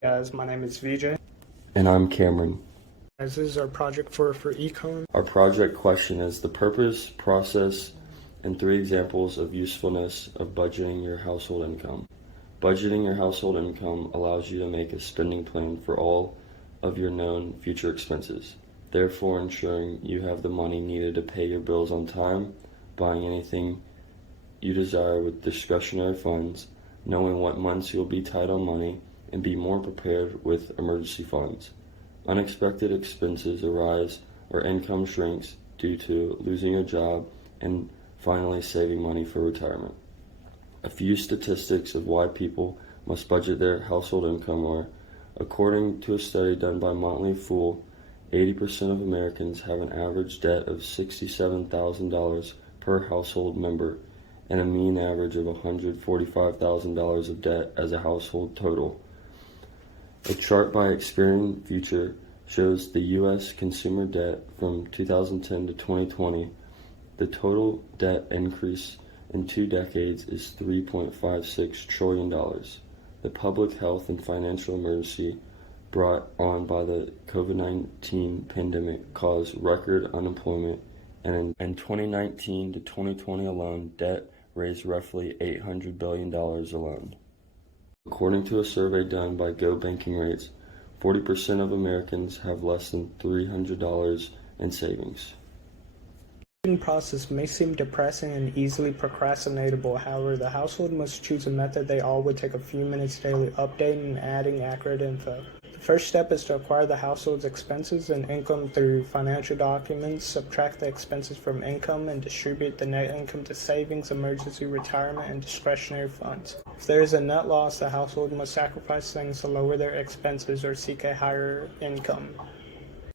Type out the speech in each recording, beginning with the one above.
Guys, my name is VJ. And I'm Cameron. Guys, this is our project for Econ. Our project question is the purpose, process, and 3 examples of usefulness of budgeting your household income. Budgeting your household income allows you to make a spending plan for all of your known future expenses, therefore ensuring you have the money needed to pay your bills on time, buying anything you desire with discretionary funds, knowing what months you'll be tight on money, and be more prepared with emergency funds. Unexpected expenses arise or income shrinks due to losing your job, and finally saving money for retirement. A few statistics of why people must budget their household income are, according to a study done by Motley Fool, 80% of Americans have an average debt of $67,000 per household member and a mean average of $145,000 of debt as a household total. A chart by Experian Future shows the U.S. consumer debt from 2010 to 2020. The total debt increase in 2 decades is $3.56 trillion. The public health and financial emergency brought on by the COVID-19 pandemic caused record unemployment, and in 2019 to 2020 alone, debt raised roughly $800 billion alone. According to a survey done by Go Banking Rates, 40% of Americans have less than $300 in savings. The budgeting process may seem depressing and easily procrastinatable. However, the household must choose a method they all would take a few minutes daily updating and adding accurate info. The first step is to acquire the household's expenses and income through financial documents, subtract the expenses from income, and distribute the net income to savings, emergency, retirement, and discretionary funds. If there is a net loss, the household must sacrifice things to lower their expenses or seek a higher income.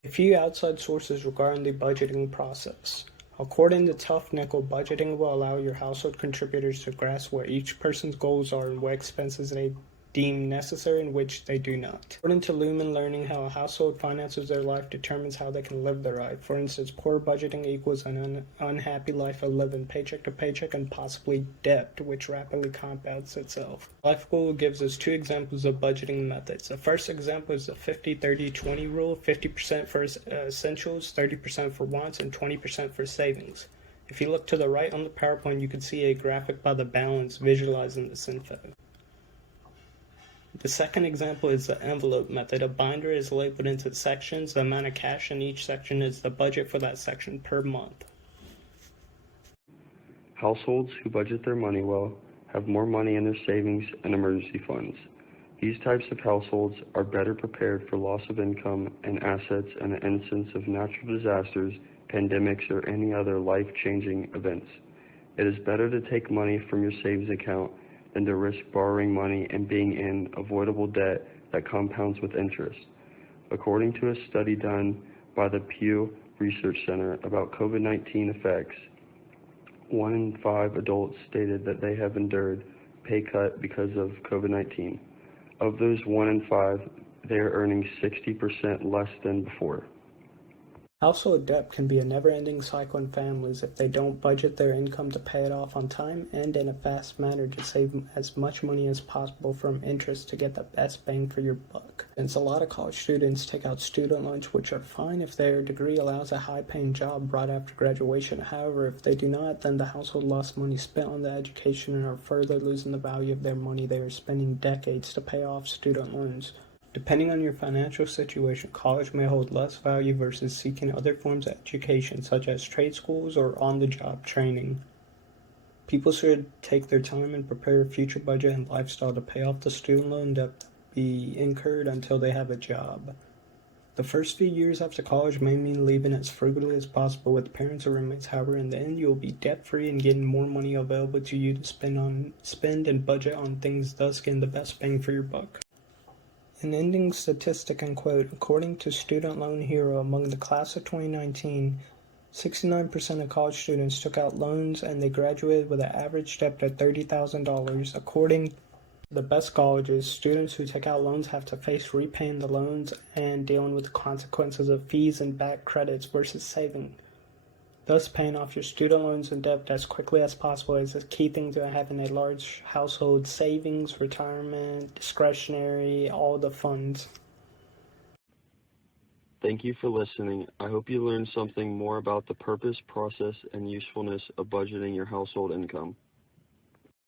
A few outside sources regarding the budgeting process. According to Tough Nickel, budgeting will allow your household contributors to grasp what each person's goals are and what expenses they deem necessary and which they do not. According to Lumen Learning, how a household finances their life determines how they can live their life. For instance, poor budgeting equals an unhappy life of living paycheck to paycheck and possibly debt, which rapidly compounds itself. Life Goal gives us 2 examples of budgeting methods. The first example is the 50-30-20 rule, 50% for essentials, 30% for wants, and 20% for savings. If you look to the right on the PowerPoint, you can see a graphic by the balance visualizing this info. The second example is the envelope method. A binder is labeled into sections. The amount of cash in each section is the budget for that section per month. Households who budget their money well have more money in their savings and emergency funds. These types of households are better prepared for loss of income and assets in the instance of natural disasters, pandemics, or any other life-changing events. It is better to take money from your savings account than to risk borrowing money and being in avoidable debt that compounds with interest. According to a study done by the Pew Research Center about COVID-19 effects, 1 in 5 adults stated that they have endured pay cut because of COVID-19. Of those 1 in 5, they are earning 60% less than before. Household debt can be a never-ending cycle in families if they don't budget their income to pay it off on time and in a fast manner to save as much money as possible from interest to get the best bang for your buck. Since a lot of college students take out student loans, which are fine if their degree allows a high-paying job right after graduation. However, if they do not, then the household lost money spent on the education and are further losing the value of their money they are spending decades to pay off student loans. Depending on your financial situation, college may hold less value versus seeking other forms of education, such as trade schools or on-the-job training. People should take their time and prepare a future budget and lifestyle to pay off the student loan debt that will be incurred until they have a job. The first few years after college may mean leaving as frugally as possible with parents or roommates. However, in the end, you'll be debt-free and getting more money available to you to spend and budget on things, thus getting the best bang for your buck. An ending statistic and quote, according to Student Loan Hero, among the class of 2019, 69% of college students took out loans and they graduated with an average debt of $30,000. According to the best colleges, students who take out loans have to face repaying the loans and dealing with the consequences of fees and back credits versus saving. Thus, paying off your student loans and debt as quickly as possible is a key thing to having a large household savings, retirement, discretionary, all the funds. Thank you for listening. I hope you learned something more about the purpose, process, and usefulness of budgeting your household income.